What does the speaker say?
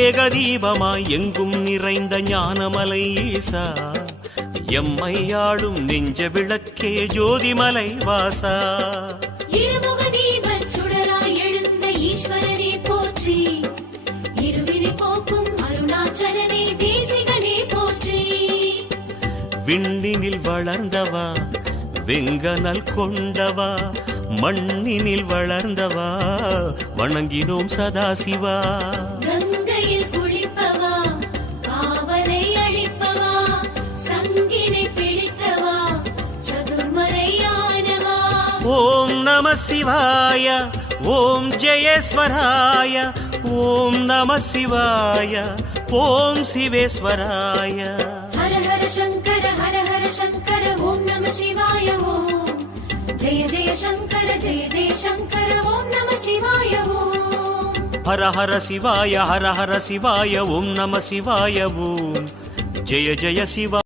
ஏக தீபமாய் எங்கும் நிறைந்த ஞானமலை ஈசா எம்மையாளும் நெஞ்ச விளக்கே ஜோதிமலை வாசா விண்ணினில் வளர்ந்தவா வெங்கனல் கொண்டவா மண்ணினில் வளர்ந்தவா வணங்கினோம் சதாசிவா ఓం నమ శివాయ ఓం జయేశ్వరాయ ఓం నమ శివాయ ఓం శివేశ్వరాయ హర హర శంకర హర హర శంకర ఓం నమ శివాయ ఓం జయ జయ శంకర జయ జయ శంకర ఓం నమ శివాయ ఓం హర హర శివాయ హర హర శివాయ ఓం నమ శివాయ ఓం జయ జయ శివ